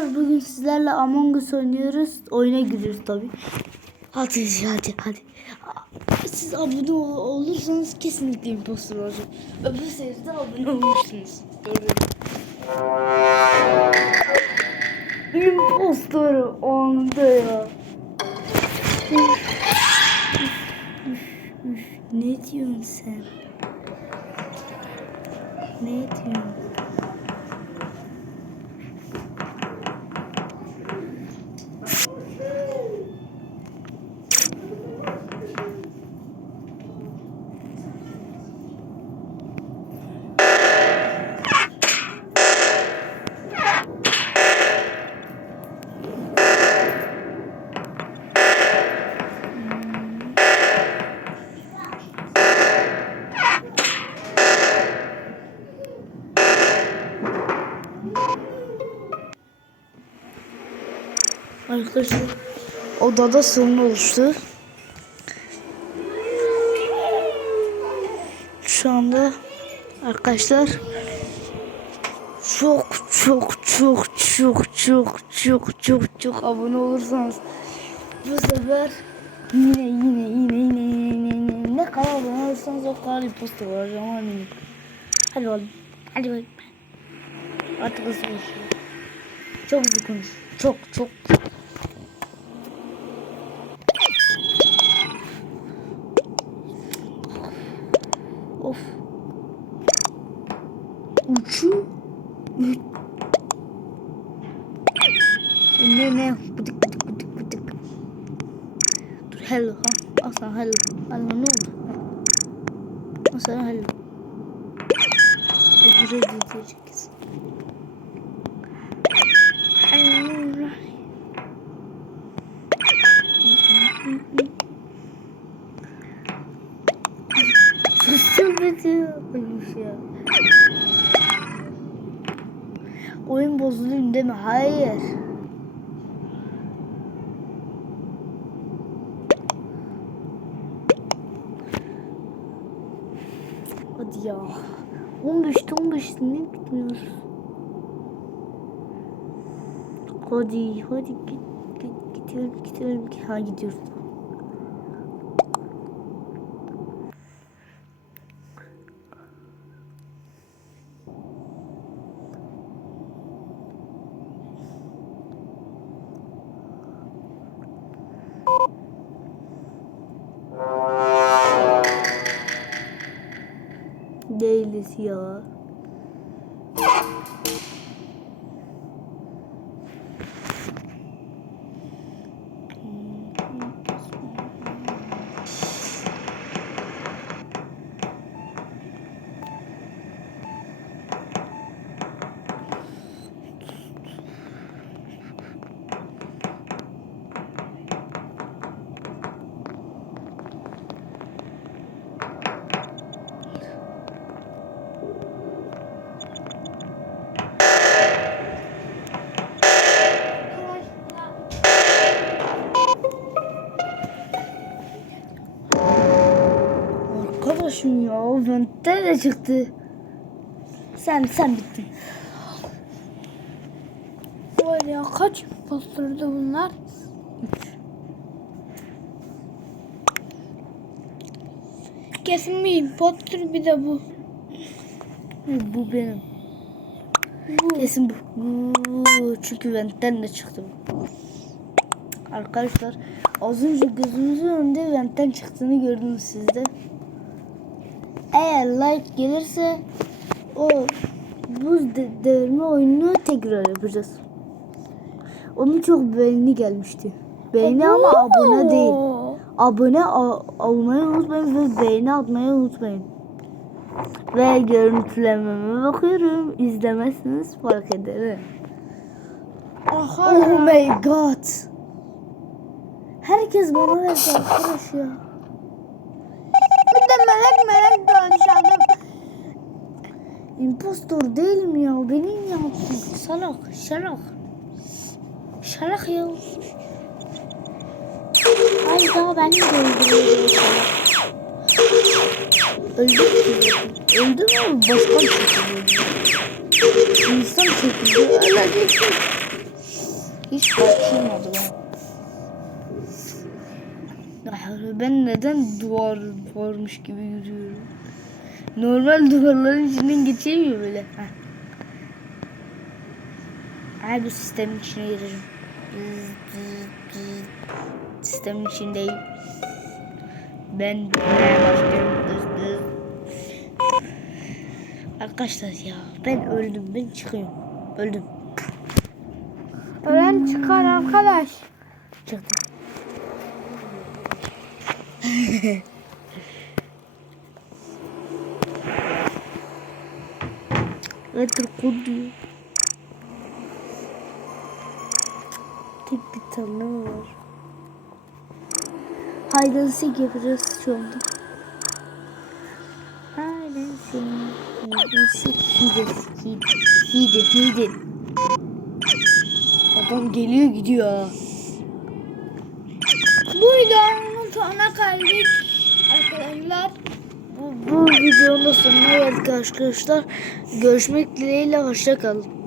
Bugün sizlerle Among Us oynuyoruz. Oyuna giriyoruz tabi. Hadi hadi hadi. Siz abone ol- olursanız kesinlikle impostor olacak. Öbür seride abone olmuşsunuz. Gördüm. Impostor onda ya. Ne diyorsun sen? Ne diyorsun? Arkadaşlar odada sorun oluştu. Şu anda arkadaşlar çok çok çok çok çok çok çok çok abone olursanız bu sefer yine yine yine yine yine yine, yine ne kadar abone olursanız o kadar olacağım eminim. Hadi oğlum. Hadi oğlum. Artık hızlı konuş. Çok hızlı konuş. Çok çok. Of. Uçu. Ne ne? Bıdık bıdık bıdık bıdık. Dur hello ha. Al sana hello. Hello ne oldu? Al sana hello. Öbürü diyeceğiz. Hello. Olmuş ya. Oyun bozuldu değil mi? Hayır. Hadi ya. 15'te 15 ne bitmiyor? Hadi hadi git git gidiyorum gidiyorum ha gidiyoruz. 有 ya ventten de çıktı. Sen sen bittin. Var ya kaç impostordu bunlar? Kesin bir impostor bir de bu. Bu benim. Bu. Kesin bu. bu. Çünkü ventten de çıktı bu. Arkadaşlar az önce gözümüzün önünde ventten çıktığını gördünüz siz de. Eğer like gelirse o buz de- devirme oyununu tekrar yapacağız. Onun çok beğeni gelmişti. Beğeni ama abone değil. Abone ol- olmayı unutmayın ve beğeni atmayı unutmayın. Ve görüntülememe bakıyorum. İzlemezsiniz fark ederim. Aha Oh my god. Herkes bana verdi arkadaş ya. Melek melek dolaşalım. Impostor değil mi ya? Benim yaptım. Salak, salak. Salak ya. Ay daha ben de öldürüyorum salak. Öldü? Öldü mü? Başka bir şekilde. İnsan şekilde ölecek. Hiç bana. Ya Ben neden duvar varmış gibi yürüyorum? Normal duvarların içinden geçemiyor böyle. Heh. Ay bu sistemin içine girerim. Sistemin içindeyim. Ben başlıyorum. Arkadaşlar ya ben öldüm ben çıkıyorum. Öldüm. Ölen çıkar arkadaş. Çıktım. Enter kodu. Tek bir tane var. And seek yapacağız şu anda. Hide and seek. Hide, hide, hide, hide. Adam geliyor gidiyor. Bu sonuna geldik arkadaşlar. Bu, bu videonun sonuna geldik arkadaşlar. Görüşmek dileğiyle hoşça kalın.